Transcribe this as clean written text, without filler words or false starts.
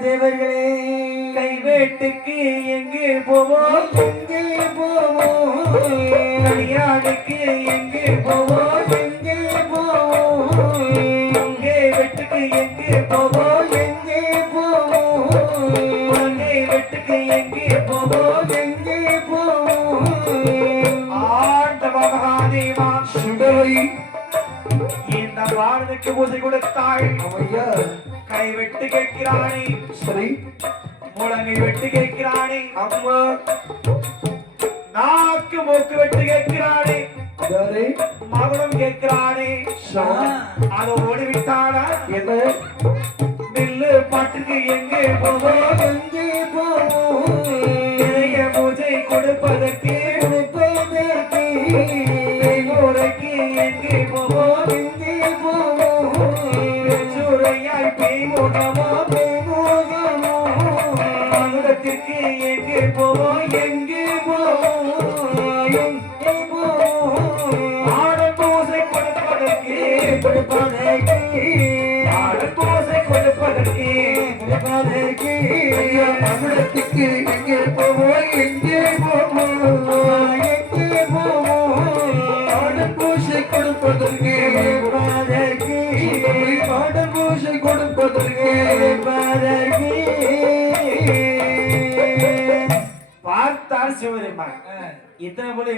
தேவர்களே கைவேட்டுக்கு எங்கே போவோம் எங்கே போவோம் கல்யாணுக்கு எங்கே போவோம் எங்கே போவோம் எங்கே வெட்டுக்கு எங்கே போவோம் எங்கே போவோம் எங்கே வெட்டுக்கு எங்கே போவோம் எங்கே போவோம் ஆண்டவ மகாதேவா சுடலை இந்த பாரதிக்கு பூஜை கொடுத்தாள் ஐயா கைவெட்டு கேட்கிறானே சரி முழங்கை வெட்டு கேட்கிறானே அம்மா நாக்கு மூக்கு வெட்டு கேட்கிறானே யாரே மகுடம் கேட்கிறானே அது ஓடிவிட்டானா என்ன நெல்லு பாட்டுக்கு எங்கே போவோம் எங்கே போவோம் இளைய பூஜை கொடுப்பதற்கு கொடுப்பதற்கு முறைக்கு எங்கே போவோம் எங்கே போவோம் சூறையாய் பெய்முகமோ பெய்முகமோ மகுடத்திற்கு எங்கே போவோம் எங்கே போவோம் எங்கே போவோம் ஆடல் பூசை கொடுப்பதற்கு கொடுப்பதற்கு ஆடல் பூசை கொடுப்பதற்கு கொடுப்பதற்கு ஐயா தமிழத்துக்கு எங்கே போவோம் எங்கே போவோம் எங்கே போவோம் ஆடல் பூசை கொடுப்பதற்கு கொடுப்பதற்கு ஆடல் பூசை கொடுப்பதற்கு கொடுப்பதற்கு பார்த்தால் சிவருமா இத்தனை போல